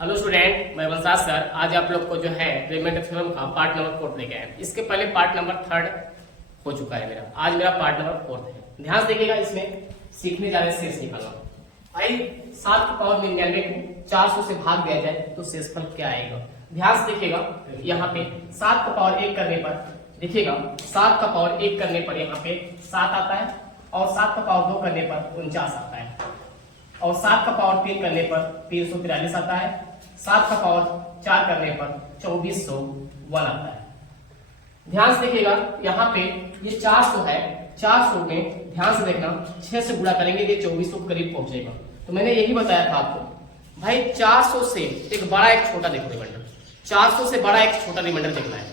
Hello student, मैं बलसाज sir. आज आप लोग को जो है रिमेंडर थ्योरम का पार्ट नंबर 4 लेके आए। इसके पहले पार्ट नंबर 3 हो चुका है मेरा। आज मेरा पार्ट नंबर 4 है। ध्यान से देखिएगा, इसमें सीखने जा रहे हैं शेष निकालना। भाई 7 की पावर 99 को 400 से भाग दिया जाए तो शेषफल क्या आएगा। ध्यान से देखिएगा, यहाँ पे 7 का पावर 1 करने पर देखिएगा 7 का पावर 1 करने पर यहाँ पे 7 आता है और 7 का पावर 2 करने पर 49 आता है और 7 का पावर 3 करने पर 343 आता है। 7 का पावर 4 करने पर 2401 आता है। ध्यान से देखिएगा, यहाँ पे ये 400 है। 400 में ध्यान से देखना 6 से गुणा करेंगे ये 2400 के करीब पहुंचेगा। तो मैंने यही बताया था आपको भाई, 400 से एक बड़ा एक छोटा देखो रिमाइंडर, 400 से बड़ा एक छोटा रिमाइंडर देखना है।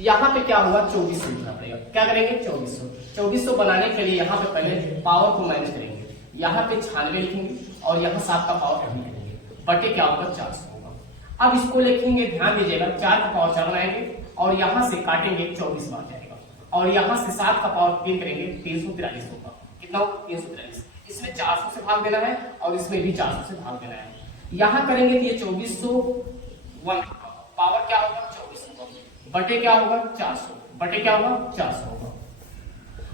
यहाँ पे क्या होगा, 2400 लिखना पड़ेगा। क्या करेंगे, 2400 बनाने के लिए यहाँ पे पहले पावर को माइनस करेंगे। यहाँ पे 96 लिखेंगे और यहाँ 7 का पावर अभी लिखेंगे, बटे क्या होगा 400 होगा। अब इसको लिखेंगे, ध्यान दीजिएगा, 4 का पावर 4 बनाएंगे और यहाँ से काटेंगे 24 बार जाएगा और यहाँ से 7 का पावर 3 करेंगे 343 होगा। कितना होगा, 343। इसमें 400 से भाग देना है और इसमें भी 400 से भाग देना है। यहाँ करेंगे तो ये 2401 पावर क्या होगा, 24 होगा, बटे क्या होगा 400, बटे क्या होगा 400 होगा।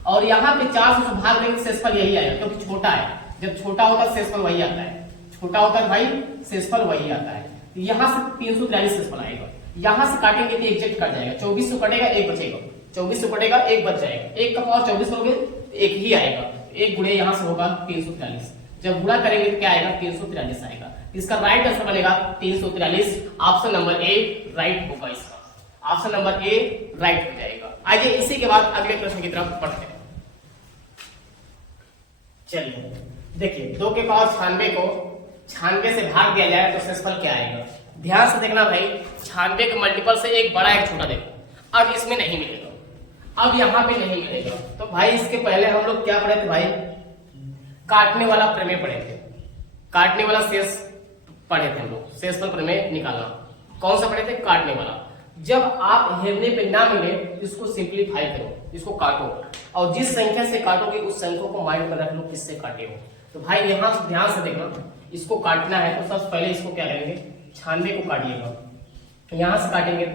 और यहाँ पे 400 से भाग देंगे शेषफल यही आएगा, क्योंकि छोटा है। जब छोटा होता है शेषफल वही आता है, छोटा होता है भाई शेषफल वही आता है। तो यहाँ से 343 शेषफल आएगा। यहाँ से काटेंगे तो एग्जैक्ट कट जाएगा, 2400 कटेगा 1 बचेगा, 2400 कटेगा 1 बच जाएगा। 1 का पावर 24 करोगे 1 ही आएगा, 1 गुणे यहाँ से होगा 343। जब गुणा करेंगे तो क्या आएगा, 343 आएगा। इसका राइट आंसर बनेगा 343। ऑप्शन नंबर ए राइट होगा। इसका ऑप्शन नंबर ए राइट हो जाएगा। आइए इसी के बाद अगले प्रश्न की तरफ बढ़ते हैं। चलिए देखिए, 2 के पावर 96 को 96 से भाग दिया जाए तो शेषफल क्या आएगा। ध्यान से देखना भाई, 96 के मल्टीपल से एक बड़ा एक छोटा देखो। अब इसमें नहीं मिलेगा, अब यहाँ पे नहीं मिलेगा। तो भाई इसके पहले हम लोग क्या पढ़े थे भाई, काटने वाला प्रमेय पढ़े थे। काटने वाला शेष पढ़े थे हम लोग, शेषफल प्रमेय निकालना। कौन सा पढ़े थे, काटने वाला। जब आप हेरने पे ना मिले इसको सिंप्लीफाई करो, इसको काटो और जिस संख्या से काटोगे उस संख्या को माइंड में रख लो किससे काटे हो। तो भाई यहाँ ध्यान से देखना, इसको काटना है तो सबसे पहले इसको क्या करेंगे, 96 को काटिएगा। यहाँ से काटेंगे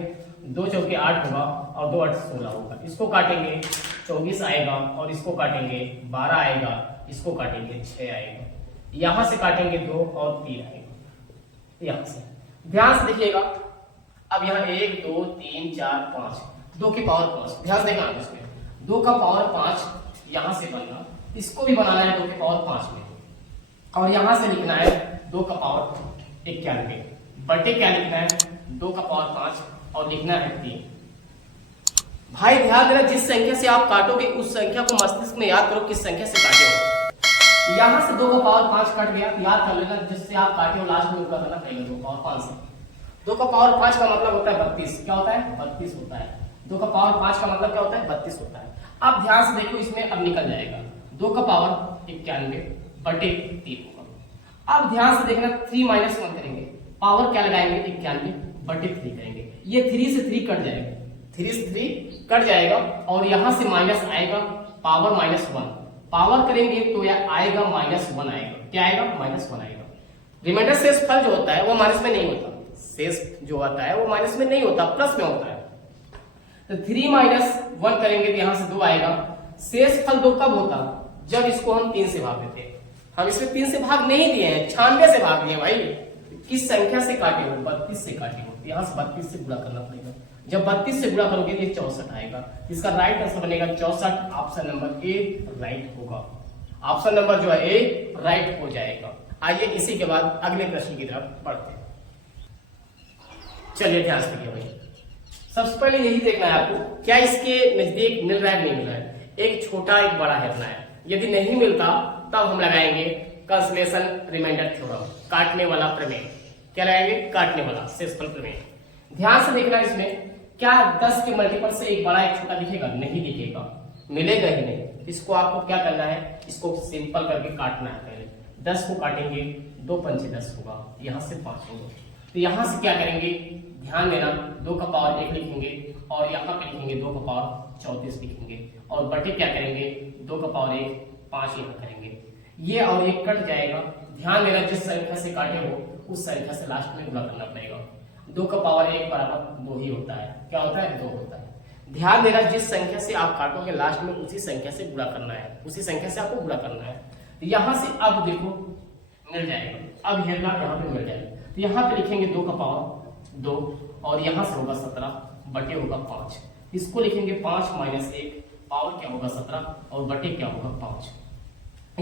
2 चौके 8 होगा और 2 8 16 होगा। इसको काटेंगे 24 आएगा और इसको काटेंगे 12 आएगा, इसको काटेंगे 6 आएगा। यहाँ से काटेंगे 2 और 3 आएगा। यहाँ से ध्यान से देखिएगा, अब यहाँ 1 2 3 4 5, 2 के पावर 5। ध्यान देखना इसमें 2 का पावर 5 यहाँ से बनना, इसको भी बनाना है 2 के पावर 5 में और यहाँ से लिखना है 2 का पावर 91, बटे क्या लिखना है 2 का पावर 5 और लिखना है 3। भाई ध्यान देना, जिस संख्या से आप काटोगे उस संख्या को मस्तिष्क में याद करो किस संख्या से काटे हो। यहाँ से 2 का पावर 5 कट गया, याद कर लेना जिससे आप काटे हो लास्ट में उनका करना पड़ेगा 2 पावर 5 से। 2 का पावर 5 का मतलब होता है 32। क्या होता है, 32 होता है। 2 का पावर 5 का मतलब क्या होता है, 32 होता है। अब ध्यान से देखो, इसमें अब निकल जाएगा 2 का पावर 91 बटे 3 होगा। अब ध्यान से देखना, 3 माइनस 1 करेंगे, पावर क्या लगाएंगे 91 बटे 3 करेंगे। ये 3 से 3 कट जाएगा, 3 से 3 कट जाएगा और यहाँ से माइनस आएगा, पावर -1 पावर करेंगे तो यह आएगा -1 आएगा। क्या आएगा, -1 आएगा। रिमाइंडर शेषफल जो होता है वो माइनस में नहीं होता, शेष जो आता है वो माइनस में नहीं होता, प्लस में होता है। तो 3 माइनस 1 करेंगे तो यहाँ से 2 आएगा। शेषफल 2 कब होता, जब इसको हम 3 से भाग देते। हम इसमें 3 से भाग नहीं दिए हैं, 96 से भाग दिए भाई। किस संख्या से काटे हो, 32 से काटे हो। यहाँ से 32 से गुणा करना पड़ेगा। जब 32 से गुणा करोगे ये 64 आएगा। इसका राइट आंसर बनेगा 64। ऑप्शन नंबर ए राइट होगा। ऑप्शन नंबर जो है ए राइट हो जाएगा। आइए इसी के बाद अगले प्रश्न की तरफ बढ़ते हैं। चलिए ध्यान से देखिए भाई, सबसे पहले यही देखना है आपको, क्या इसके नजदीक मिल रहा है नहीं मिल रहा है। एक छोटा एक बड़ा हेरना है। यदि नहीं मिलता तब हम लगाएंगे कंसोलेशन रिमाइंडर थ्योरम, काटने वाला प्रमेय। क्या लगाएंगे, काटने वाला शेषफल प्रमेय। ध्यान से देखना, इसमें क्या 10 के मल्टीपल से एक बड़ा एक छोटा दिखेगा, नहीं दिखेगा, मिलेगा ही नहीं। इसको आपको क्या करना है, इसको सिंपल करके काटना है। पहले 10 को काटेंगे, 2 पंचे 10 होगा, यहाँ से 5 होगा। तो यहाँ से क्या करेंगे, ध्यान देना, 2 का पावर 1 लिखेंगे और यहाँ पे लिखेंगे 2 का पावर 34 लिखेंगे और बटे क्या करेंगे 2 का पावर 1 5 यहाँ करेंगे। ये और ये कट जाएगा। ध्यान देना, जिस संख्या से काटे हो उस संख्या से लास्ट में गुणा करना पड़ेगा। 2 का पावर 1 बराबर 2 ही होता है। क्या होता है? 2 होता है। ध्यान देना, जिस संख्या से आप काटोगे लास्ट में उसी संख्या से गुणा करना है, उसी संख्या से आपको गुणा करना है। तो यहाँ से अब देखो मिल जाएगा, अब हेरना यहाँ पे मिल जाएगा। तो यहाँ पे लिखेंगे 2 का पावर 2 और यहाँ से होगा 17 बटे होगा 5। इसको लिखेंगे 5 माइनस 1 पावर क्या होगा 17 और बटे क्या होगा 5।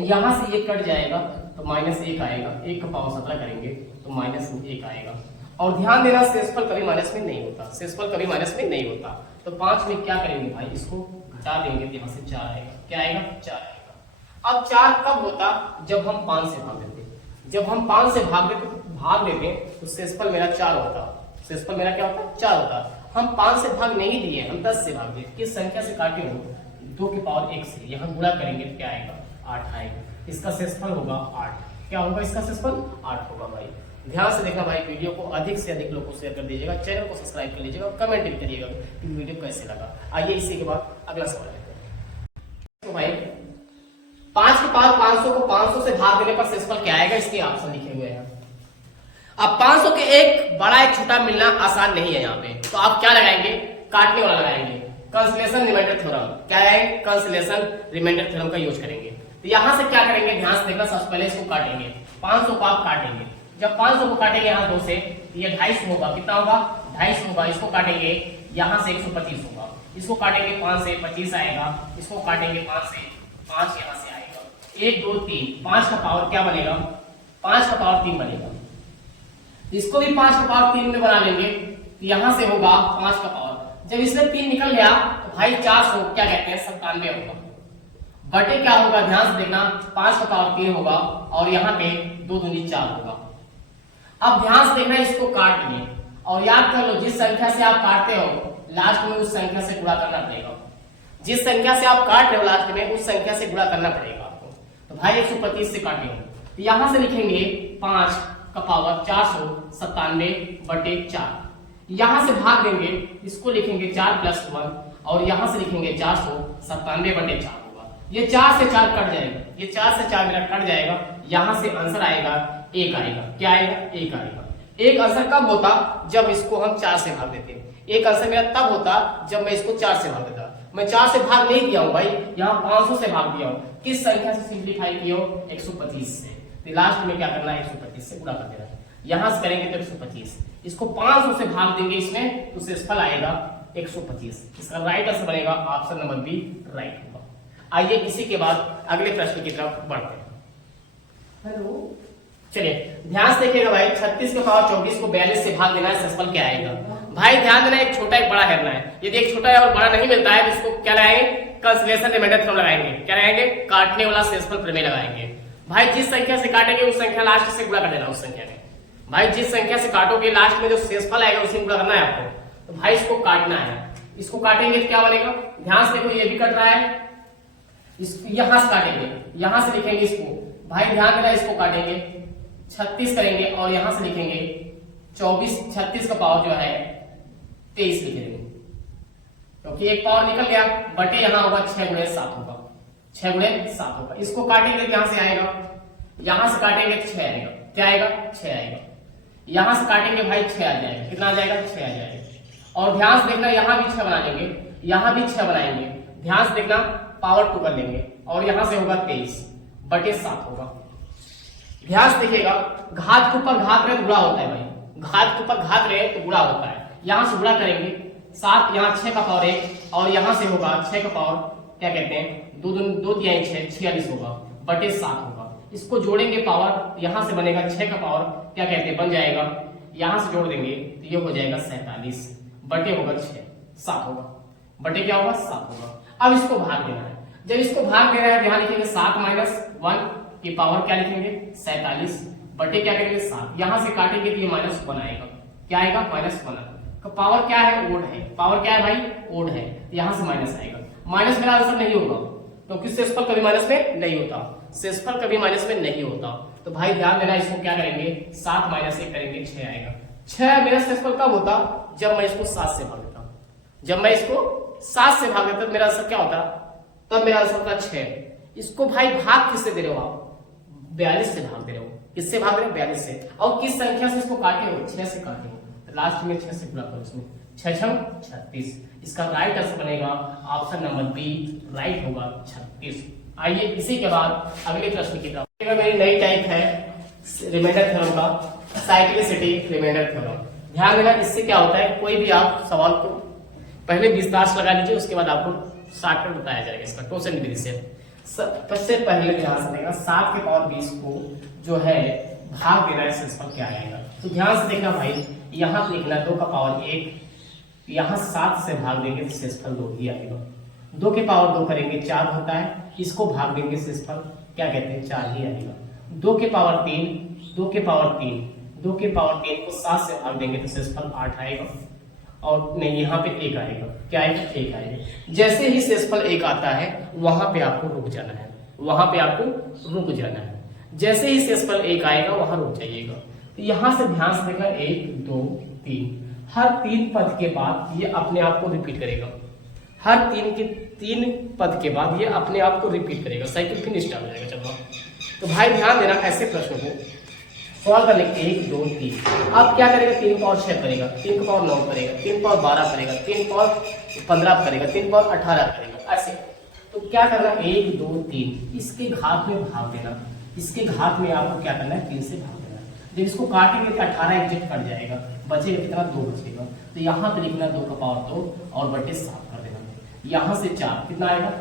यहाँ से 1 कट जाएगा तो माइनस 1 आएगा, 1 का पावर 17 करेंगे तो माइनस 1 आएगा। और ध्यान देना, शेषफल कभी माइनस में नहीं होता, शेषफल कभी माइनस में नहीं होता। तो 5 में क्या करेंगे भाई, इसको घटा देंगे तो यहाँ से 4 आएगा। क्या आएगा? 4 आएगा। अब 4 कब होता? जब हम 5 से भाग देते। जब हम 5 से भाग देते तो शेषफल मेरा 4 होता। शेषफल मेरा क्या होता? 4 होता। हम 5 से भाग नहीं दिए, हम 10 से भाग दिए। किस संख्या से काटे हो? 2 के पावर 1 से। यहाँ गुणा करेंगे तो क्या आएगा? 8 आएगा। इसका शेषफल होगा 8। क्या होगा इसका शेषफल? 8 होगा भाई। ध्यान से देखना भाई, वीडियो को अधिक से अधिक लोगों को शेयर कर दीजिएगा, चैनल को सब्सक्राइब कर लीजिएगा और कमेंट भी करिएगा कि वीडियो कैसे लगा। आइए इसी के बाद अगला सवाल लेते हैं। तो भाई 5 के पावर 500 को 500 से भाग देने पर शेषफल क्या आएगा, इसके ऑप्शन लिखे हुए हैं। अब 500 के एक बड़ा एक छोटा मिलना आसान नहीं है यहाँ पे, तो आप क्या लगाएंगे? काटने वाला लगाएंगे, कंसोलेशन रिमाइंडर थ्योरम। क्या है? कंसोलेशन रिमाइंडर थ्योरम का यूज करेंगे। तो यहाँ से क्या करेंगे, ध्यान से देखना, सबसे पहले इसको काटेंगे। 500 को आप काटेंगे, जब 500 को काटेंगे यहाँ 2 से, ये 250 होगा। कितना होगा? 250 होगा। इसको काटेंगे यहाँ से 125 होगा। इसको काटेंगे 5 से 25 आएगा। इसको काटेंगे 5 से 5 यहाँ से आएगा। 1 2 3, 5 का पावर क्या बनेगा? 5 का पावर 3 बनेगा। इसको भी 5 का पावर 3 में बना लेंगे, तो यहाँ से होगा 5 का पावर। जब इसमें 3 निकल गया तो भाई 400 क्या कहते हैं? 97 होगा। बटे क्या होगा? ध्यान से देखना, 5 का पावर 3 होगा और यहाँ पे 2 दूनी 4 होगा। अब ध्यान से देखना, इसको काट लिए और याद कर लो, जिस संख्या से आप काटते हो लास्ट में उस संख्या से गुणा करना पड़ेगा। जिस संख्या से आप काट रहे हो लास्ट में उस संख्या से गुणा करना पड़ेगा आपको। तो भाई 125 से काटे हो, तो यहां से लिखेंगे 5 का पावर 497 बटे 4। यहां से भाग देंगे, इसको लिखेंगे 4 + 1 और यहां से लिखेंगे 497 बटे 4 होगा। ये 4 से 4 कट जाएगा, ये 4 से 4 मेरा कट जाएगा। यहां से आंसर आएगा 1 आएगा। क्या आएगा? 1 आएगा। एक आंसर कब होता? जब इसको हम 4 से भाग देते। एक आंसर मेरा तब होता जब मैं इसको 4 से भाग देता। मैं 4 से भाग नहीं दिया हूं भाई, यहाँ 500 से भाग दिया हूं। किस संख्या से सिंप्लीफाई किया हो? 125 से। तो लास्ट में क्या करना है? 125 से गुणा कर देना है। यहां से करेंगे तो 125, इसको 500 से भाग देंगे इसमें तो शेषफल आएगा 125। इसका राइट आंसर बनेगा ऑप्शन नंबर बी, राइट होगा। आइए इसी के बाद अगले प्रश्न की तरफ बढ़ते हैं। हेलो, चलिए ध्यान से देखिएगा भाई, 36 के पावर 24 को 42 से भाग देना है, शेषफल क्या आएगा? भाई ध्यान देना, एक छोटा एक बड़ा हेरना है। यदि एक छोटा और बड़ा नहीं मिलता है तो इसको क्या लगाएंगे? कंसोलेशन रिमाइंडर थ्योरम लगाएंगे। क्या लगाएंगे? काटने वाला शेषफल प्रमेय लगाएंगे। भाई जिस संख्या से काटेंगे उस संख्या लास्ट से गुणा कर देना उस संख्या में। भाई जिस संख्या से काटोगे लास्ट में जो शेषफल आएगा उसी गुणा करना है आपको। तो भाई इसको काटना है, इसको काटेंगे तो क्या बनेगा? ध्यान से देखो, ये भी कट रहा है, यहां से काटेंगे, यहां से लिखेंगे इसको। भाई ध्यान देना, इसको काटेंगे 36 करेंगे और यहां से लिखेंगे 24। 36 का पावर जो है 23 लिख देंगे, क्योंकि एक पावर निकल गया। बटे यहां होगा 6 × 7 होगा, 6 × 7 होगा। इसको काटेंगे तो यहां से आएगा, यहां से काटेंगे तो 6 आएगा। क्या आएगा? 6 आएगा। यहां से काटेंगे भाई 6 आ जाएगा। कितना आ जाएगा? 6 आ जाएगा। और ध्यान से देखना, यहां भी 6 बना लेंगे, यहां भी 6 बनाएंगे। ध्यान से देखना, पावर 2 कर लेंगे और यहां से होगा 23 बटे 7 होगा। ध्यान से देखिएगा, घात के ऊपर घात रहे तो गुणा होता है भाई, घात के ऊपर घात रहे तो गुणा होता है। यहां से गुणा करेंगे 7, यहाँ 6 का पावर 1 और यहां से होगा 6 का पावर क्या कहते हैं? 2 दिया 6, 46 होगा बटे 7 होगा। इसको जोड़ेंगे पावर, यहां से बनेगा 6 का पावर क्या कहते हैं? बन जाएगा। यहां से जोड़ देंगे तो ये हो जाएगा 47 बटे होगा 6, 7 होगा। बटे क्या होगा? 7 होगा। अब इसको भाग देना है। जब इसको भाग देना है, यहां लिखेंगे 7 - 1 की पावर क्या लिखेंगे? 47 बटे क्या करेंगे? 7। यहां से काटेंगे तो ये -1 आएगा। क्या आएगा? -1 का पावर क्या है? ओड है। पावर क्या है भाई? ओड है। यहां से माइनस आएगा। माइनस मेरा आंसर नहीं होगा, क्योंकि शेषफल कभी माइनस में नहीं होता, शेषफल कभी माइनस में नहीं होता। तो भाई ध्यान देना, इसको क्या करेंगे? 7 - 1 करेंगे, 6 आएगा। 6 मेरा शेषफल कब होता? जब मैं इसको 7 से भाग देता। जब मैं इसको 7 से भाग देता तो मेरा आंसर क्या होता? तब मेरा आंसर होता 6। इसको भाई भाग किससे दे रहे हो आप? 42 से भाग दे रहे हो। किससे भाग रहे हैं? 42 से। और किस संख्या से इसको काटे हो? 6 से काटे हो, तो लास्ट में 6 से गुणा करो इसमें, 6 छंग 36। इसका राइट आंसर बनेगा ऑप्शन नंबर बी, राइट होगा 36। आइए इसी के बाद अगले प्रश्न की तरफ। मेरी नई टाइप है रिमाइंडर थ्योरम का, साइक्लिसिटी रिमाइंडर थ्योरम। ध्यान देना, इससे क्या होता है, कोई भी आप सवाल को पहले विस्तार से लगा लीजिए, उसके बाद आपको शॉर्टकट बताया जाएगा इसका टोसन विधि से। सबसे पहले ध्यान से देखना, 7 के पावर 20 को जो है भाग देना है, शेषफल क्या आएगा। तो ध्यान से देखना भाई, यहाँ पे लिखना 2 का पावर 1, यहाँ 7 से भाग देंगे तो शेषफल 2 ही आएगा। 2 के पावर 2 करेंगे 4 होता है, इसको भाग देंगे शेषफल क्या कहते हैं? 4 ही आएगा। 2 के पावर 3, 2 के पावर 3, 2 के पावर 3 को 7 से भाग देंगे तो शेषफल 8 आएगा। और नहीं, यहाँ पे 1 आएगा, क्या आएगा? 1 आएगा। जैसे ही शेषफल 1 आता है वहां पे आपको रुक जाना है, वहां पे आपको रुक जाना है। जैसे ही शेषफल 1 आएगा वहां रुक जाइएगा। तो यहां से ध्यान से देखना, 1 2 3, हर 3 पद के बाद ये अपने आप को रिपीट करेगा। हर 3 पद के बाद ये अपने आप को रिपीट करेगा, साइकिल फिर स्टार्ट हो जाएगा। चलो तो भाई ध्यान देना, ऐसे प्रश्नों को सॉल्व करने के 1 2 3। अब क्या करेगा? 3 पावर 6 करेगा, 3 का पावर 9 करेगा, 3 पावर 12 करेगा, 3 पावर 15 करेगा, 3 पावर 18 करेगा, ऐसे। तो क्या करना? 1 2 3, इसके घात में भाग देना। इसके घात में आपको क्या करना है? 3 से भाग देना। जब इसको काटेंगे तो 18 एग्जिट कट जाएगा, बचेगा कितना? 2 बचेगा। तो यहाँ पे लिखना 2 का पावर 2 और बटे 7 कर देना। यहाँ से 4 कितना आएगा?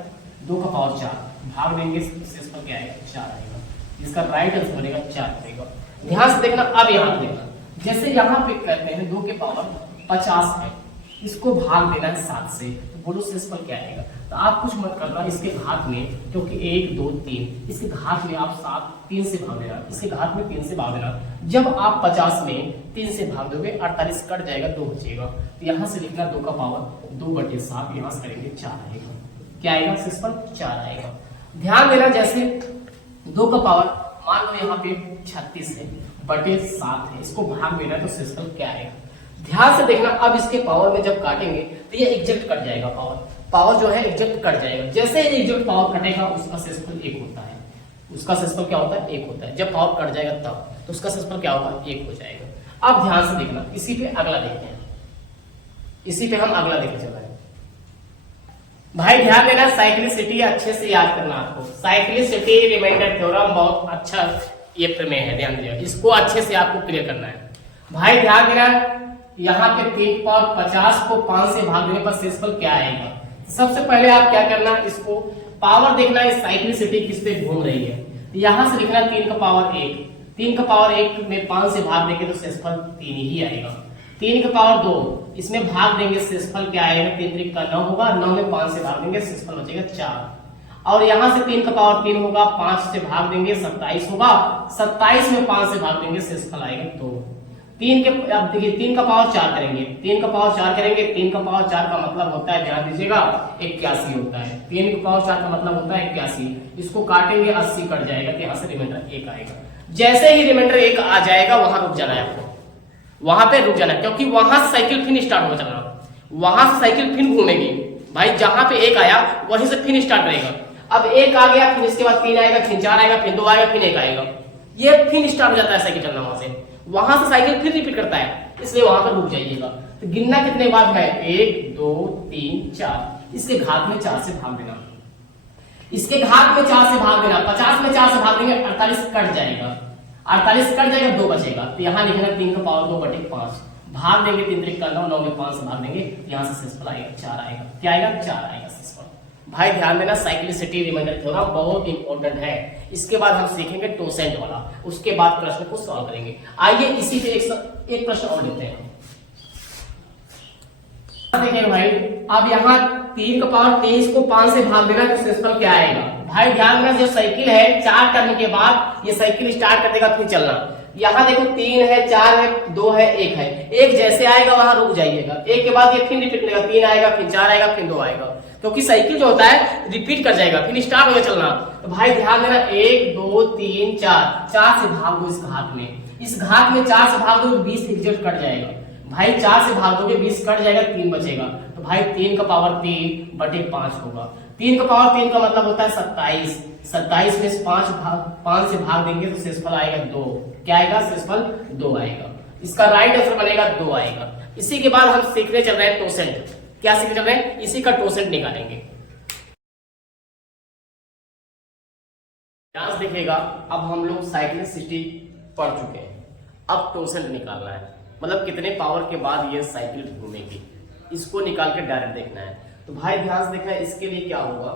2 का पावर 4, भाग देंगे शेषफल क्या आएगा? 4 आएगा। इसका राइट आंसर बनेगा 4 बनेगा। ध्यान से देखना, अब यहाँ पे देखना, जैसे यहाँ पे कहते हैं 2 के पावर 50 है, इसको भाग देना है 7 से, तो बोलो शेषफल क्या आएगा? तो आप कुछ मत करना, इसके घात में, क्योंकि 1 2 3, इसके घात में आप 3 से भाग देना, इसके घात में 3 से भाग देना। जब आप 50 में 3 से भाग दोगे 48 कट जाएगा, 2 बचेगा। तो यहाँ से लिखना 2 का पावर 2 बटे 7, यहाँ से करेंगे 4 आएगा। क्या आएगा? शेषफल 4 आएगा। ध्यान देना, जैसे 2 का पावर मान लो यहाँ पे 36 है, बटे 7 है, इसको भाग देना तो शेषफल क्या आएगा? ध्यान से देखना, अब इसके पावर में जब काटेंगे तो ये एग्जैक्ट कट जाएगा, पावर जो है एग्जैक्ट कट जाएगा। जैसे ही एग्जैक्ट पावर कटेगा उसका शेषफल 1 होता है। उसका शेषफल क्या होता है? 1 होता है। जब पावर कट जाएगा तब तो उसका शेषफल क्या होगा? 1 हो जाएगा। अब ध्यान से देखना, इसी पे अगला देखते हैं, इसी पे हम अगला देखते चल रहे हैं। भाई ध्यान देना, साइक्लिसिटी अच्छे से याद करना आपको। साइक्लिसिटी रिमाइंडर थ्योरम बहुत अच्छा ये प्रमेय है, ध्यान दीजिए, इसको अच्छे से आपको क्लियर करना है। भाई ध्यान देना, यहाँ पे 3 की पावर 50 को 5 से भाग देने पर शेषफल क्या आएगा? सबसे पहले आप क्या करना, इसको पावर देखना है, साइक्लिसिटी किस पे घूम रही है। यहां से लिखना 3 का पावर 1, 3 का पावर 1 में 5 से भाग देंगे तो शेषफल 3 ही आएगा। 3 का पावर 2, इसमें भाग देंगे शेषफल क्या आएगा? 3 3 का 9 होगा, 9 में 5 से भाग देंगे शेषफल बचेगा 4। और यहाँ से 3 का पावर 3 होगा, 5 से भाग देंगे 27 होगा, 27 में 5 से भाग देंगे शेषफल आएगा 2। 3 के, अब देखिए 3 का पावर 4 करेंगे, 3 का पावर 4 करेंगे, 3 का पावर 4 का मतलब होता है, ध्यान दीजिएगा, 81 होता है। 3 का पावर 4 का मतलब होता है 81, इसको काटेंगे 80 कट जाएगा, तो यहाँ से रिमाइंडर 1 आएगा। जैसे ही रिमाइंडर 1 आ जाएगा वहां रुक जाना है आपको, वहां पे रुक जाना है, क्योंकि वहां से साइकिल फिर स्टार्ट हो जाना, वहां से साइकिल फिर घूमेगी भाई। जहां पे 1 आया वहीं से फिर स्टार्ट रहेगा। अब 1 आ गया, फिर इसके बाद 3 आएगा, फिर 4 आएगा, फिर 2 आएगा, फिर 1 आएगा, ये फिर स्टार्ट हो जाता है साइकिल चलना। वहां से साइकिल फिर रिपीट करता है, इसलिए वहां पर रुक जाइएगा। तो गिनना कितने बार है? 1 2 3 4, इसके घात में 4 से भाग देना, इसके घात में 4 से भाग देना। 50 में 4 से भाग देंगे 48 कट जाएगा, 48 कट जाएगा, 2 बचेगा। तो यहाँ लिखना 3 का पावर 2 बटे 5, भाग देंगे 3 3 का 9, 9 में 5 से भाग देंगे, यहाँ से शेषफल आएगा 4 आएगा। क्या आएगा? 4 आएगा शेषफल। भाई ध्यान देना, साइक्लिसिटी रिमाइंडर थ्योरम बहुत इंपॉर्टेंट है। इसके बाद हम सीखेंगे टोसेंट वाला, उसके बाद प्रश्न को सॉल्व करेंगे। आइए इसी पे एक प्रश्न और लेते हैं। देखिए भाई, अब यहाँ 3 का पावर 23 को 5 से भाग देना तो शेषफल क्या आएगा? भाई ध्यान देना, जो साइकिल है 4 करने के बाद ये साइकिल स्टार्ट कर देगा फिर चलना। यहाँ देखो 3 है, 4 है, 2 है, 1 है, 1 जैसे आएगा वहां रुक जाइएगा। 1 के बाद ये फिर रिपीट करेगा, 3 आएगा, फिर 4 आएगा, फिर 2 आएगा, क्योंकि साइकिल जो होता है रिपीट कर जाएगा, फिर स्टार्ट होगा चलना। तो भाई ध्यान देना, 1 2 3 4 से भाग दो इस घात में, इस घात में 4 से भाग दो 20 एग्जैक्ट कट जाएगा। भाई 4 से भाग दोगे 20 कट जाएगा, 3 बचेगा। तो भाई 3 का पावर 3 बटे 5 होगा। 3 का पावर 3 का मतलब होता है 27। 27 में से 5 से भाग देंगे तो शेषफल आएगा 2। क्या आएगा? शेषफल 2 आएगा। इसका राइट आंसर बनेगा 2 आएगा। इसी के बाद हम सीखने चल रहे हैं टोसेंट। क्या सीखने चल रहे हैं? इसी का टोसेंट निकालेंगे। ध्यान से देखिएगा, अब हम लोग साइक्लिसिटी पढ़ चुके हैं, अब टोसेंट निकालना है, मतलब कितने पावर के बाद ये साइकिल घूमेगी, इसको निकाल के डायरेक्ट देखना है। तो भाई ध्यान से देखना है, इसके लिए क्या होगा,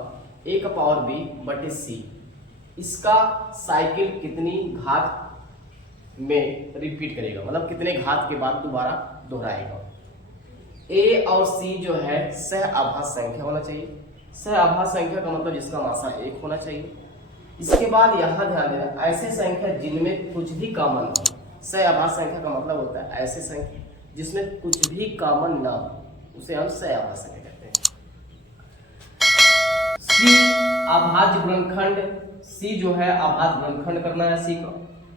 a का पावर b बटे c, इसका साइकिल कितनी घात में रिपीट करेगा, मतलब कितने घात के बाद दोबारा दोहराएगा। a और c जो है सह आभास संख्या होना चाहिए। सह आभास संख्या का मतलब जिसका मासा 1 होना चाहिए। इसके बाद यहां ध्यान देना, ऐसे संख्या जिनमें कुछ भी कॉमन हो। सह आभास संख्या का मतलब होता है ऐसे संख्या जिसमें कुछ भी कॉमन ना हो, उसे हम सह आभास संख्या कहते हैं। c अभाज्य गुणनखंड, c जो है अभाज्य गुणनखंड करना है।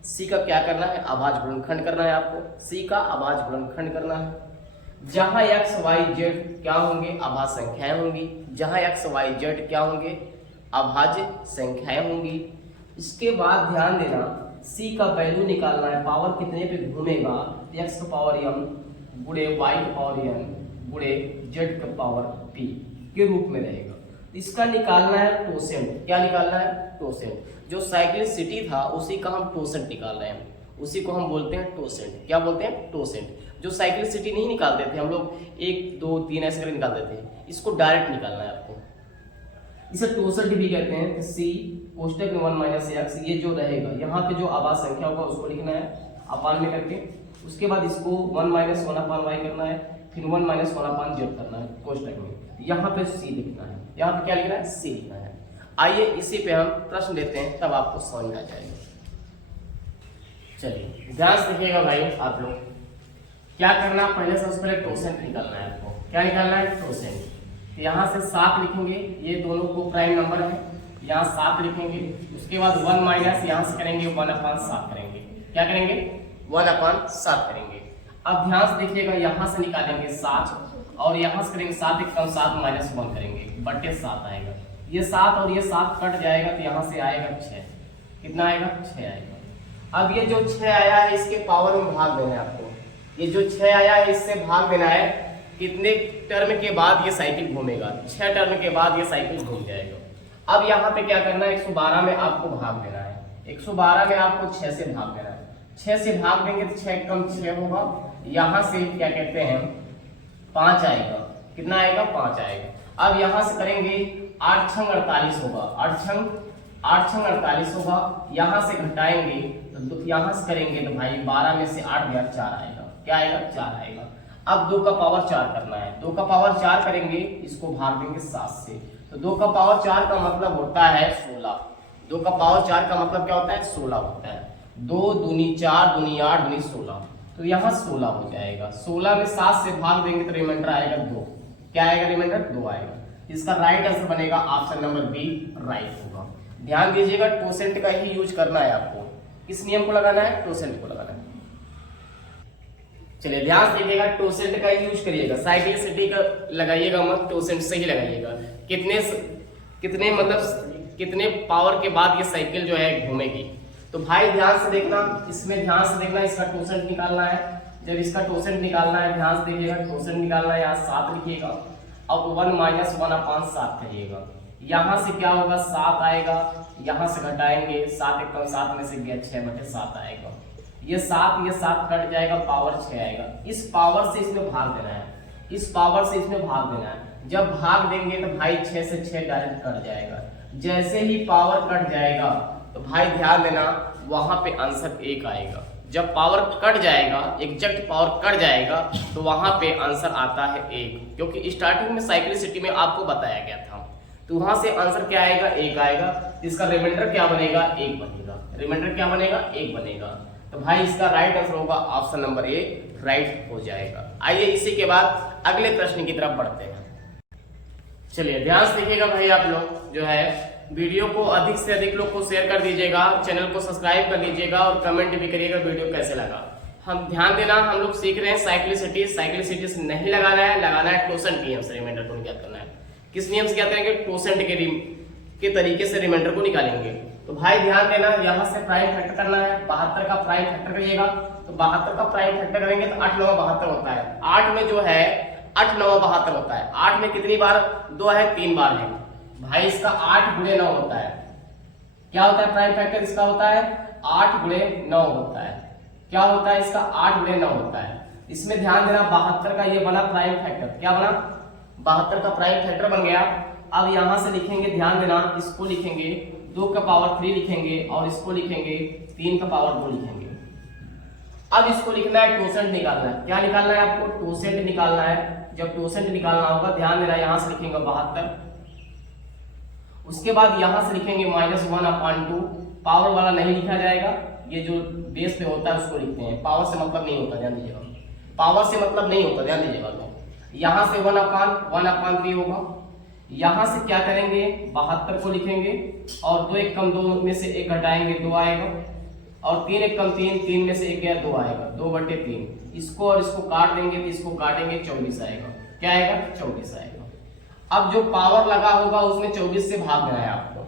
c का क्या करना है? अभाज्य गुणनखंड करना है आपको। c का अभाज्य गुणनखंड करना है। जहां x y z क्या होंगे? अभाज्य संख्याएं होंगी। जहां x y z क्या होंगे? अभाज्य संख्याएं होंगी। इसके बाद ध्यान देना, c का वैल्यू निकालना है, पावर कितने पे घूमेगा, x का पावर m गुणे y का पावर n गुणे z का पावर p के रूप में रहेगा। इसका निकालना है टोसेंट। क्या निकालना है? टोसेंट। जो साइक्लिसिटी था उसी का हम टोसेंट निकाल रहे हैं, उसी को हम बोलते हैं टोसेंट। क्या बोलते हैं? टोसेंट। जो साइक्लिसिटी नहीं निकालते थे हम लोग, 1 2 3 ऐसे करके निकालते थे, इसको डायरेक्ट निकालना है आपको, इसे टोसेंट भी कहते हैं। c कोष्टक में 1 माइनस x, ये जो रहेगा यहाँ पे जो आभाज्य संख्या होगा उसको लिखना है अपान में करके। उसके बाद इसको 1 माइनस 1 अपान y करना है, फिर 1 माइनस 1 अपान z करना है कोष्टक में। यहाँ पे c लिखना है, यहाँ पे क्या लिखना है? c लिखना है। आइए इसी पे हम प्रश्न लेते हैं, तब आपको समझ में आ जाएगा। चलिए ध्यान से देखिएगा भाई, आप लोग क्या करना, पहले सबसे पहले टोसेंट निकालना है आपको। क्या निकालना है? टोसेंट। यहाँ से 7 लिखेंगे, ये दोनों को प्राइम नंबर है, यहाँ 7 लिखेंगे। उसके बाद 1 माइनस यहाँ से करेंगे 1/7 करेंगे। क्या करेंगे? 1/7 करेंगे। अब ध्यान से देखिएगा, यहाँ से निकालेंगे 7 और यहाँ से करेंगे 7 × 7 माइनस 1 करेंगे, बटे 7 आएगा। ये 7 और ये 7 कट जाएगा तो यहाँ से आएगा 6। कितना आएगा? 6 आएगा। अब ये जो 6 आया है इसके पावर में भाग देना है आपको। ये जो 6 आया है इससे भाग देना है, कितने टर्म के बाद ये साइकिल घूमेगा? 6 टर्म के बाद ये साइकिल घूम जाएगा। अब यहाँ पे क्या करना है, 112 में आपको भाग देना है। 112 में आपको 6 से भाग देना है। 6 से भाग देंगे तो 6 कम 6 होगा, यहाँ से क्या कहते हैं 5 आएगा। कितना आएगा? 5 आएगा। अब यहाँ से करेंगे 8 छंग 48 होगा, 8 छंग 48 होगा। यहाँ से घटाएंगे तो यहाँ से करेंगे तो भाई 12 में से 8 गया 4 आएगा। क्या आएगा? 4 आएगा। अब 2 का पावर 4 करना है, 2 का पावर 4 करेंगे, इसको भाग देंगे 7 से, तो 2 का पावर 4 का मतलब होता है 16। 2 का पावर 4 का मतलब क्या होता है? 16 होता है। 2 दूनी 4 दूनी 8 दूनी 16, तो यहाँ 16 हो जाएगा। 16 में 7 से भाग देंगे तो रिमाइंडर आएगा 2। क्या आएगा? रिमाइंडर 2 आएगा। इसका राइट आंसर बनेगा ऑप्शन नंबर बी, राइट होगा। ध्यान दीजिएगा, टोसेंट का ही यूज करना है आपको। किस नियम को लगाना है? टोसेंट को लगाना है। चलिए ध्यान से देखिएगा, टोसेंट का यूज करिएगा, साइक्लिसिटी का लगाइएगा मत, टोसेंट से ही लगाइएगा। कितने पावर के बाद ये साइकिल जो है घूमेगी। तो भाई ध्यान से देखना, इसमें ध्यान से देखना, इसका टोसेंट निकालना है। जब इसका टोसेंट निकालना है, ध्यान से देखिएगा, टोसेंट निकालना है, यहाँ 7 लिखिएगा। अब 1 माइनस 1/7 करिएगा। यहाँ से क्या होगा? 7 आएगा, यहाँ से घटाएंगे 7 × 7 में से गया 6/7 आएगा। ये 7 कट जाएगा, पावर 6 आएगा। इस पावर से इसमें भाग देना है, इस पावर से इसमें भाग देना है। जब भाग देंगे तो भाई 6 से 6 डायरेक्ट कट जाएगा। जैसे ही पावर कट जाएगा तो भाई ध्यान देना, वहां पे आंसर 1 आएगा। जब पावर कट जाएगा, एग्जैक्ट पावर कट जाएगा, तो वहां पे आंसर आता है 1, क्योंकि स्टार्टिंग में साइक्लिसिटी में आपको बताया गया था। तो वहां से आंसर क्या आएगा? 1 आएगा। इसका रिमाइंडर क्या बनेगा? 1 बनेगा। रिमाइंडर क्या बनेगा? 1 बनेगा। तो भाई इसका राइट आंसर होगा ऑप्शन नंबर ए, राइट हो जाएगा। आइए इसी के बाद अगले प्रश्न की तरफ बढ़ते हैं। चलिए ध्यान से देखिएगा भाई, आप लोग जो है वीडियो को अधिक से अधिक लोग को शेयर कर दीजिएगा, चैनल को सब्सक्राइब कर लीजिएगा और कमेंट भी करिएगा वीडियो कैसे लगा। हम ध्यान देना, हम लोग सीख रहे हैं साइक्लिसिटी से नहीं लगाना है, लगाना है टोसेंट नियम से रिमाइंडर को ज्ञात करना है। किस नियम से क्या करेंगे, टोसेंट के तरीके से रिमाइंडर को निकालेंगे। तो भाई ध्यान देना, यहाँ से प्राइम फैक्टर करना है, 72 का प्राइम फैक्टर करिएगा। तो 72 का प्राइम फैक्टर करेंगे तो 8 9 72 होता है। 8 में जो है 8 9 72 होता है। 8 में कितनी बार 2 है, 3 बार है भाई। इसका 8 गुणे 9 होता है। क्या होता है प्राइम फैक्टर इसका होता है 8 गुणे 9 होता है। क्या होता है इसका 8 गुणे 9 होता है। इसमें ध्यान देना 72 का ये बना प्राइम फैक्टर, क्या बना 72 का प्राइम फैक्टर बन गया। अब यहां से लिखेंगे, ध्यान देना, इसको लिखेंगे 2 का पावर 3 लिखेंगे और इसको लिखेंगे 3 का पावर 2 लिखेंगे। अब इसको लिखना है टोसेंट निकालना है। क्या निकालना है आपको, टोसेंट निकालना है। जब टोसेंट निकालना होगा ध्यान देना, यहां से लिखेंगे 72, उसके बाद यहां से लिखेंगे -1/2। पावर वाला नहीं लिखा जाएगा, ये जो बेस पे होता है उसको लिखते हैं। पावर से मतलब नहीं होता, ध्यान दीजिएगा, पावर से मतलब नहीं होता, ध्यान दीजिएगा। यहां से 1/3 होगा। यहां से क्या करेंगे 72 को लिखेंगे और 2 1 कम 2 में से 1 घटाएंगे 2 आएगा और 3 1 कम 3, 3 में से 1 गया 2 आएगा, 2/3। इसको और इसको काट देंगे तो इसको काटेंगे 24 आएगा। क्या आएगा 24 आएगा। अब जो पावर लगा होगा उसमें 24 से भाग देना है आपको।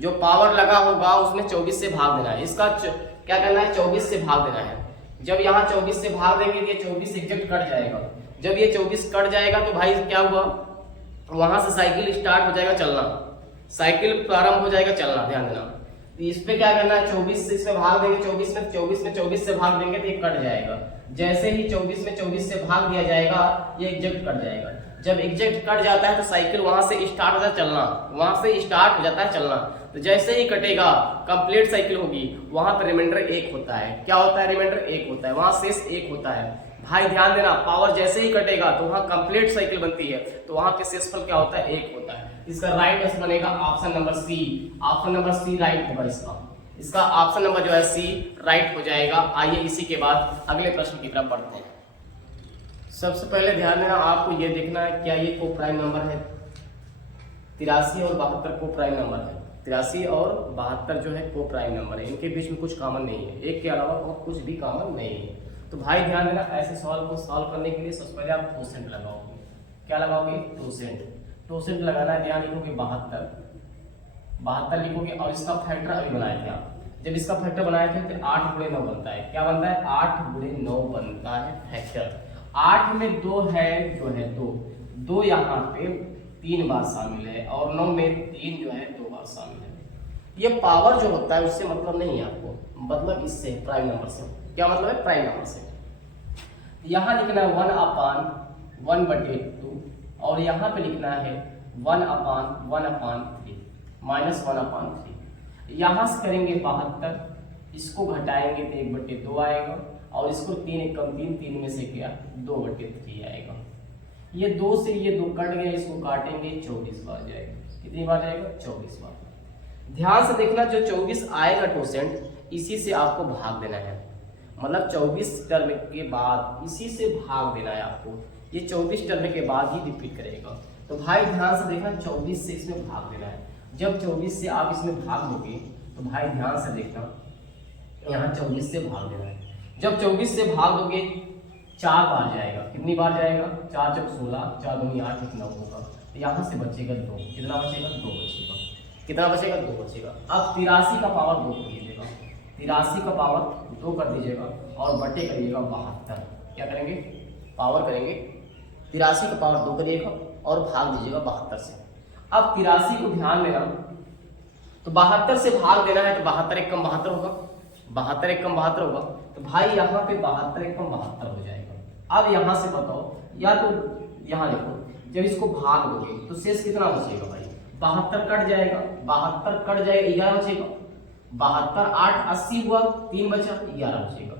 जो पावर लगा होगा उसमें 24 से भाग देना है। इसका क्या करना है 24 से भाग देना है। जब यहाँ 24 से भाग देंगे तो ये 24 एग्जैक्ट कट जाएगा। जब ये 24 कट जाएगा तो भाई क्या हुआ, वहां से साइकिल स्टार्ट हो जाएगा चलना, साइकिल प्रारंभ हो जाएगा चलना। ध्यान देना, तो इस पे क्या करना है 24 से इसमें भाग देंगे, 24 से भाग देंगे तो ये कट जाएगा। जैसे ही 24 से भाग दिया जाएगा ये एग्जैक्ट कट जाएगा। जब एग्जैक्ट कट जाता है तो साइकिल वहां से स्टार्ट हो जाता है चलना, वहां से स्टार्ट हो जाता है चलना। तो जैसे ही कटेगा कंप्लीट साइकिल होगी, वहां पर रिमाइंडर 1 होता है। क्या होता है रिमाइंडर 1 होता है, वहां शेष 1 होता है। भाई ध्यान देना, पावर जैसे ही कटेगा तो वहां कंप्लीट साइकिल बनती है, तो वहां के शेषफल क्या होता है 1 होता है। इसका राइट आंसर बनेगा option number C. Option number C right होगा इसका ऑप्शन नंबर जो है सी राइट हो जाएगा। आइए इसी के बाद अगले प्रश्न की तरफ बढ़ते हैं। सबसे पहले ध्यान देना, आपको यह देखना है क्या ये को प्राइम नंबर है। 83 और 72 को प्राइम नंबर है। 83 और 72 जो है को प्राइम नंबर है। इनके बीच में कुछ कॉमन नहीं है, एक के अलावा और कुछ भी कॉमन नहीं है। तो भाई ध्यान देना, ऐसे सवाल को सॉल्व करने के लिए सबसे पहले आप टोसेंट लगाओगे। क्या लगाओगे टोसेंट लगाना है। ध्यान लिखोगे 72 लिखोगे और इसका फैक्टर अभी बनाए थे आप। जब इसका फैक्टर बनाए थे तो 8 गुणे 9 बनता है। क्या बनता है 8 गुणे 9 बनता है फैक्टर। 8 में 2 है जो है 2 यहाँ पे 3 बार शामिल है और 9 में 3 जो है 2 बार शामिल है। ये पावर जो होता है उससे मतलब नहीं है आपको, मतलब इससे प्राइम नंबर से। क्या मतलब है प्राइम नंबर से। यहाँ लिखना है 1/1/2 और यहाँ पे लिखना है 1/1/3 -1/3। यहाँ से करेंगे 72, इसको घटाएंगे तो 1/2 आएगा और इसको 3 1 कम 3, 3 में से क्या 2/3 आएगा। ये 2 से ये 2 कट गया, इसको काटेंगे 24 बार जाएगा। कितनी बार जाएगा 24 बार। ध्यान से देखना, जो 24 आएगा टोसेंट इसी से आपको भाग देना है, मतलब 24 टर्म के बाद इसी से भाग देना है आपको। ये 24 टर्म के बाद ही रिपीट करेगा। तो भाई ध्यान से देखना, 24 से इसमें भाग देना है। जब 24 से आप इसमें भाग दोगे तो भाई ध्यान से देखना, यहाँ 24 से भाग देना है। जब 24 से भाग दोगे 4 बार जाएगा। कितनी बार जाएगा 4 × 16, 4 दूनी 8 1 9 होगा। यहाँ से बचेगा 2। कितना बचेगा 2 बचेगा। कितना बचेगा 2 बचेगा। अब 83 का पावर 2 कर दीजिएगा। 83 का पावर 2 कर दीजिएगा और बटे करिएगा 72। क्या करेंगे पावर करेंगे 83 का पावर 2 करिएगा और भाग दीजिएगा 72 से। अब 83 को ध्यान देना, तो 72 से भाग देना है तो 72 1 कम 72 होगा। 72 1 कम 72 होगा। तो भाई यहाँ पे 72 1 कम 72 हो जाएगा। अब यहाँ से बताओ, या तो यहाँ देखो, जब इसको भाग दोगे तो शेष कितना बचेगा भाई 72 कट जाएगा। 72 कट जाएगा 11 बचेगा। 72 8 80 हुआ, 3 बचा 11 बचेगा।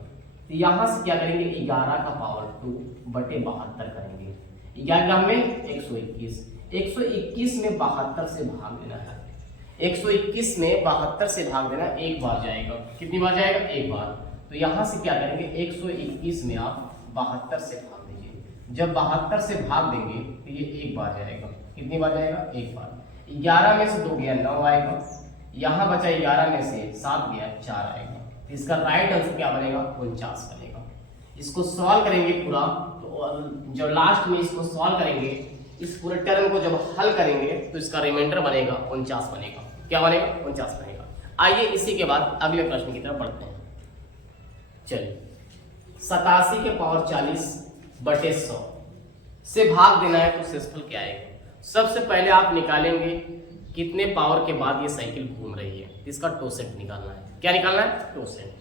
तो यहाँ से क्या करेंगे 11 का पावर 2 बटे 72 करेंगे। 11 में 121, 121 में 72 से भाग देना है। 121 में 72 से भाग देना, एक बार जाएगा। कितनी बार जाएगा एक बार। तो यहाँ से क्या करेंगे 121 में आप 72 से भाग दीजिए। जब 72 से भाग देंगे तो ये एक बार जाएगा। कितनी बार जाएगा एक बार। 11 में से 2 गया 9 आएगा। यहाँ बचा 11 में से 7 गया 4 आएगा। तो इसका राइट आंसर क्या बनेगा 49 बनेगा। इसको सॉल्व करेंगे पूरा, तो जब लास्ट में इसको सॉल्व करेंगे इस पूरे टर्म को जब हल करेंगे तो इसका रिमाइंडर बनेगा 49 बनेगा। क्या बनेगा? 49 बनेगा। आइए इसी के बाद अगले प्रश्न की तरफ बढ़ते हैं। चलिए 87 के पावर 40 बटे 100 से भाग देना है तो शेषफल क्या आएगा? सबसे पहले आप निकालेंगे कितने पावर के बाद ये साइकिल घूम रही है, इसका टोसेट निकालना है। क्या निकालना है? टोसेट।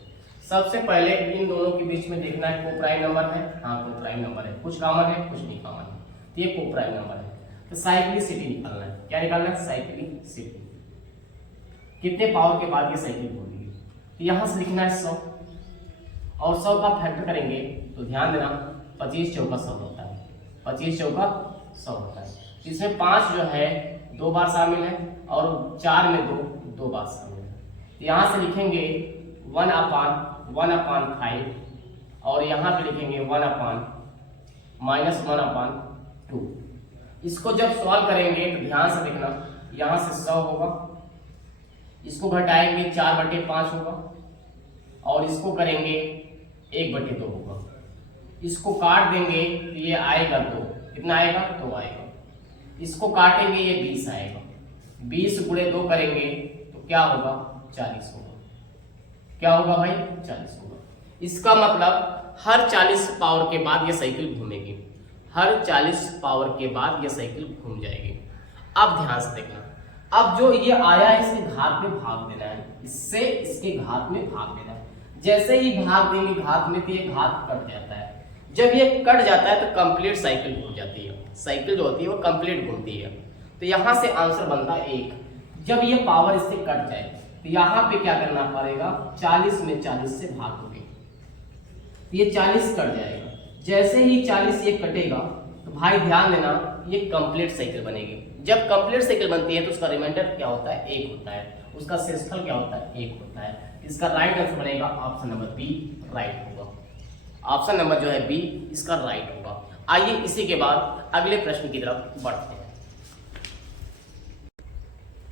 सबसे पहले इन दोनों के बीच में देखना है कोप्राइम नंबर है। हाँ कोप्राइम नंबर है, कुछ कॉमन है कुछ नहीं कॉमन है, तो ये कोप्राइम नंबर है। तो साइक्लिसिटी निकालना है। क्या निकालना है? साइक्लिसिटी। कितने पावर के बाद ये साइकिल घूमेगी? तो यहां से लिखना है 100 और 100 का फैक्टर करेंगे तो ध्यान देना 25 चौका 100 होता है। 25 चौका 100 होता है। इसमें 5 जो है 2 बार शामिल है और 4 में 2 बार शामिल है। तो यहां से लिखेंगे 1/1/5 और यहाँ पे लिखेंगे 1/-1/2। इसको जब सॉल्व करेंगे तो ध्यान से देखना, यहाँ से 100 होगा, इसको घटाएंगे 4/5 होगा और इसको करेंगे 1/2 होगा। इसको काट देंगे तो ये आएगा 2। कितना आएगा? 2 आएगा। इसको काटेंगे ये 20 आएगा। 20 × 2 करेंगे तो क्या होगा? 40 होगा। क्या होगा भाई? 40 होगा। इसका मतलब हर 40 पावर के बाद ये साइकिल घूमेगी। हर 40 पावर के बाद ये साइकिल घूम जाएगी। अब ध्यान से देखना, अब जो ये आया है इसके घात में भाग देना है, इससे इसके घात में भाग देना है। जैसे ही भाग देंगे घात में तो ये घात कट जाता है। जब ये कट जाता है तो कंप्लीट साइकिल घूम जाती है। साइकिल जो होती है वो कंप्लीट घूमती है। तो यहाँ से आंसर बनता है 1। जब ये पावर इससे कट जाए तो यहाँ पे क्या करना पड़ेगा? 40 में 40 से भाग दोगे, ये 40 कट जाएगा। जैसे ही 40 ये कटेगा तो भाई ध्यान देना ये कंप्लीट साइकिल बनेगी। जब कंप्लीट साइकिल बनती है तो उसका रिमाइंडर क्या होता है? 1 होता है। उसका शेषफल क्या होता है? 1 होता है। इसका राइट आंसर बनेगा ऑप्शन नंबर बी, राइट होगा। ऑप्शन नंबर जो है बी इसका राइट होगा। आइए इसी के बाद अगले प्रश्न की तरफ बढ़ते हैं।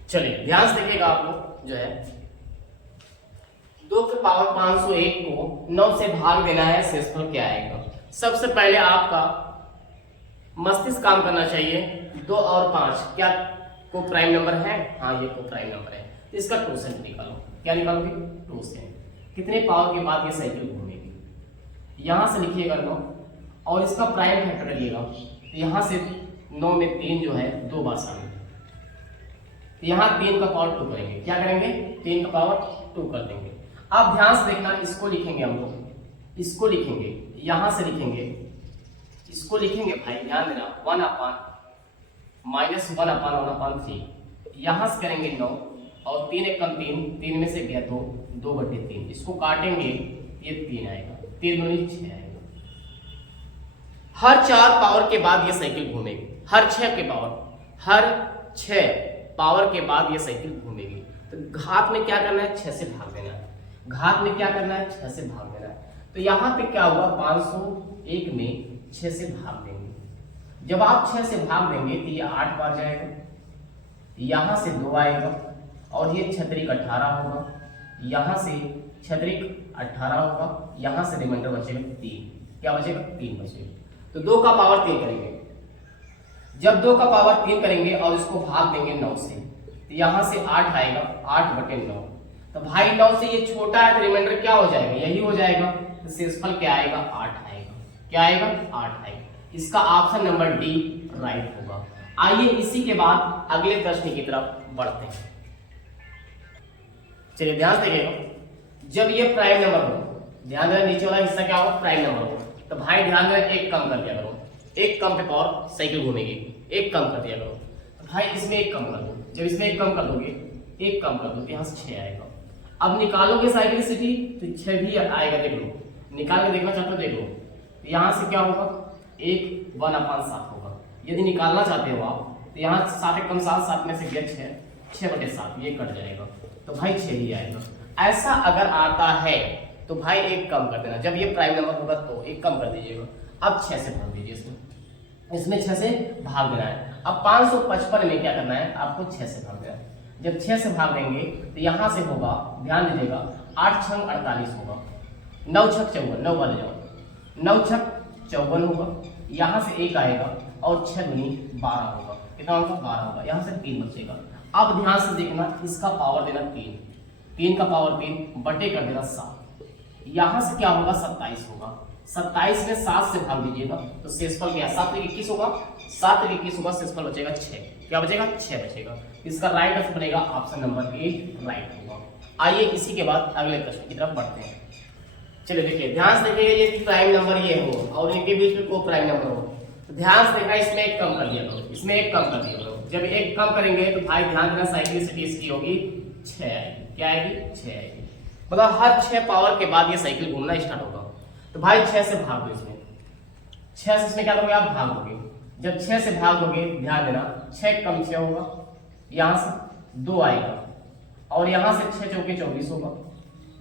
चलिए ध्यान से देखिएगा, आप लोग जो है 2 के पावर 501 को 9 से भाग देना है, शेषफल क्या आएगा? सबसे पहले आपका मस्तिष्क काम करना चाहिए। 2 और 5 क्या को प्राइम नंबर है? हाँ ये को प्राइम नंबर है। तो इसका टोसेट निकालो। क्या निकालोगे? टोसेट। कितने पावर के बाद ये साइकिल घूमेगी? यहां से लिखिएगा 9 और इसका प्राइम फैक्टर करिएगा। तो यहां से 9 में 3 जो है 2 बार शामिल। यहाँ 3 का पावर 2 करेंगे। क्या करेंगे? 3 का पावर 2 कर देंगे। अब ध्यान से देखना, इसको लिखेंगे हम लोग, इसको लिखेंगे, यहां से लिखेंगे, इसको लिखेंगे भाई ध्यान देना 1/-1/3। यहां से करेंगे 9 और 3 × 1 = 3, 3 में से गया 2, 2/3। इसको काटेंगे ये 3 आएगा, 3 दूनी 6 आएगा। हर 4 पावर के बाद ये साइकिल घूमेगी। हर 6 के पावर, हर 6 पावर के बाद ये साइकिल घूमेगी। तो घात में क्या करना है? 6 से भाग देना है। घात में क्या करना है? 6 से भाग देना है। तो यहाँ पे क्या हुआ? 501 में 6 से भाग देंगे। जब आप 6 से भाग देंगे तो ये 8 बार जाएगा, यहाँ से 2 आएगा और ये छत्रिक 18 होगा, यहाँ से छत्रिक 18 होगा, यहाँ से रिमाइंडर बचेगा 3। क्या बचेगा? 3 बचेगा। तो 2 का पावर 3 करेंगे। जब 2 का पावर 3 करेंगे और इसको भाग देंगे 9 से, तो यहाँ से 8 आएगा, 8/9। तो भाई 9 से ये छोटा है तो रिमाइंडर क्या हो जाएगा? यही हो जाएगा। तो शेषफल क्या आएगा? 8 आएगा। क्या आएगा? 8 आएगा। इसका ऑप्शन नंबर डी राइट होगा। आइए इसी के बाद अगले प्रश्न की तरफ बढ़ते हैं। चलिए ध्यान से देखिएगा, जब ये प्राइम नंबर हो, ध्यान देना नीचे वाला हिस्सा क्या हो? प्राइम नंबर हो। तो भाई ध्यान देना एक कम कर दिया करो, एक कम पे पावर साइकिल घूमेगी, एक कम कर दिया करो। तो भाई इसमें एक कम कर दो। जब इसमें एक कम कर दोगे, एक कम कर दो तो यहाँ से 6 आएगा। अब निकालोगे साइक्लिसिटी तो 6 भी आएगा। देख लो, निकाल के देखना चाहते हो देख लो। तो यहाँ से क्या होगा? 1/7 होगा। यदि निकालना चाहते हो आप तो यहाँ 7 कम 7, 7 में से गया 6/7, ये कट जाएगा। तो भाई 6 ही आएगा। ऐसा अगर आता है तो भाई एक कम कर देना। जब ये प्राइम नंबर होगा तो एक कम कर दीजिएगा। अब 6 से भाग दीजिए, इसमें 6 से भाग देना है। अब 555 में क्या करना है? आपको 6 से भाग देना है। जब 6 से भाग देंगे तो यहाँ से होगा, ध्यान दीजिएगा, 8 × 48 होगा, 9 × 54, 9 वाले जाओ, 9 × 54 होगा, यहाँ से 1 आएगा और 6 दूनी 12 होगा। कितना होगा? 12 होगा। यहाँ से 3 बचेगा। अब ध्यान से देखना, इसका पावर देना 3, 3 का पावर 3 बटे कर देना 7। यहाँ से क्या होगा? 27 होगा। 27 में 7 से भाग दीजिएगा तो शेषफल क्या? 7 में 21 होगा, 7 में 21 होगा, शेषफल बचेगा 6। क्या बचेगा? 6 बचेगा। इसका राइट आंसर बनेगा ऑप्शन नंबर ए, राइट होगा। आइए इसी के बाद अगले प्रश्न की तरफ बढ़ते हैं। चलिए देखिए, ध्यान से देखिएगा, ये प्राइम नंबर ये हो और इनके बीच में को प्राइम नंबर हो, तो ध्यान से देखना, इसमें एक कम कर दिया करो, इसमें एक कम कर दिया करो। जब एक कम करेंगे तो भाई ध्यान देना, साइक्लिसिटी इसकी होगी 6 आएगी। क्या आएगी? 6 आएगी। मतलब हर 6 पावर के बाद ये साइकिल घूमना स्टार्ट होगा। तो भाई 6 से भाग दो, इसमें 6 से इसमें क्या करोगे? आप भाग दोगे। जब 6 से भाग दोगे, ध्यान देना, 6 कम 6 होगा, यहाँ से 2 आएगा और यहाँ से 6 चौके 24 होगा,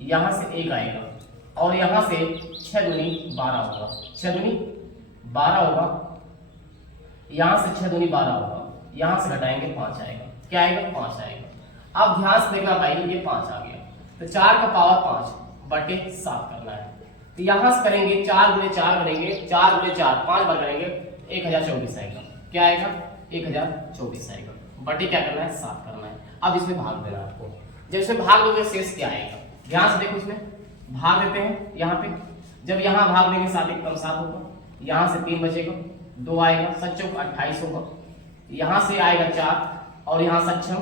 यहाँ से 1 आएगा और यहाँ से 6 दूनी 12 होगा, 6 दूनी 12 होगा, यहाँ से 6 दूनी 12 होगा, यहाँ से घटाएंगे 5 आएगा। क्या आएगा? 5 आएगा। अब ध्यान से देखना भाई, ये 5 आ गया तो 4 का पावर 5 बटे 7 करना है। तो यहाँ से करेंगे 4 गुणे 4 करेंगे, 4 गुणे 4 5 बार करेंगे, 1024 आएगा। क्या आएगा? 1024 आएगा। बटे क्या करना है? 7 करना है। अब इसमें भाग देना है आपको। जब इसमें भाग दोगे शेष क्या आएगा? ध्यान से देखो, इसमें भाग देते हैं यहाँ पे। जब यहाँ भाग देंगे 7 एक कम 7 होगा, यहाँ से 3 बचेगा, 2 आएगा, 7 चौक 28 होगा, यहाँ से आएगा 4 और यहाँ 7 छम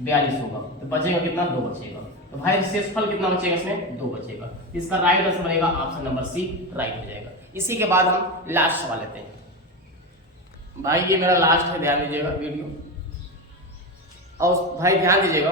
42 होगा। तो बचेगा कितना? 2 बचेगा। तो भाई शेषफल कितना बचेगा? इसमें 2 बचेगा। इसका राइट आंसर बनेगा ऑप्शन नंबर सी, राइट हो जाएगा। इसी के बाद हम लास्ट सवाल लेते हैं। भाई ये मेरा लास्ट है, ध्यान दीजिएगा वीडियो। और भाई ध्यान दीजिएगा,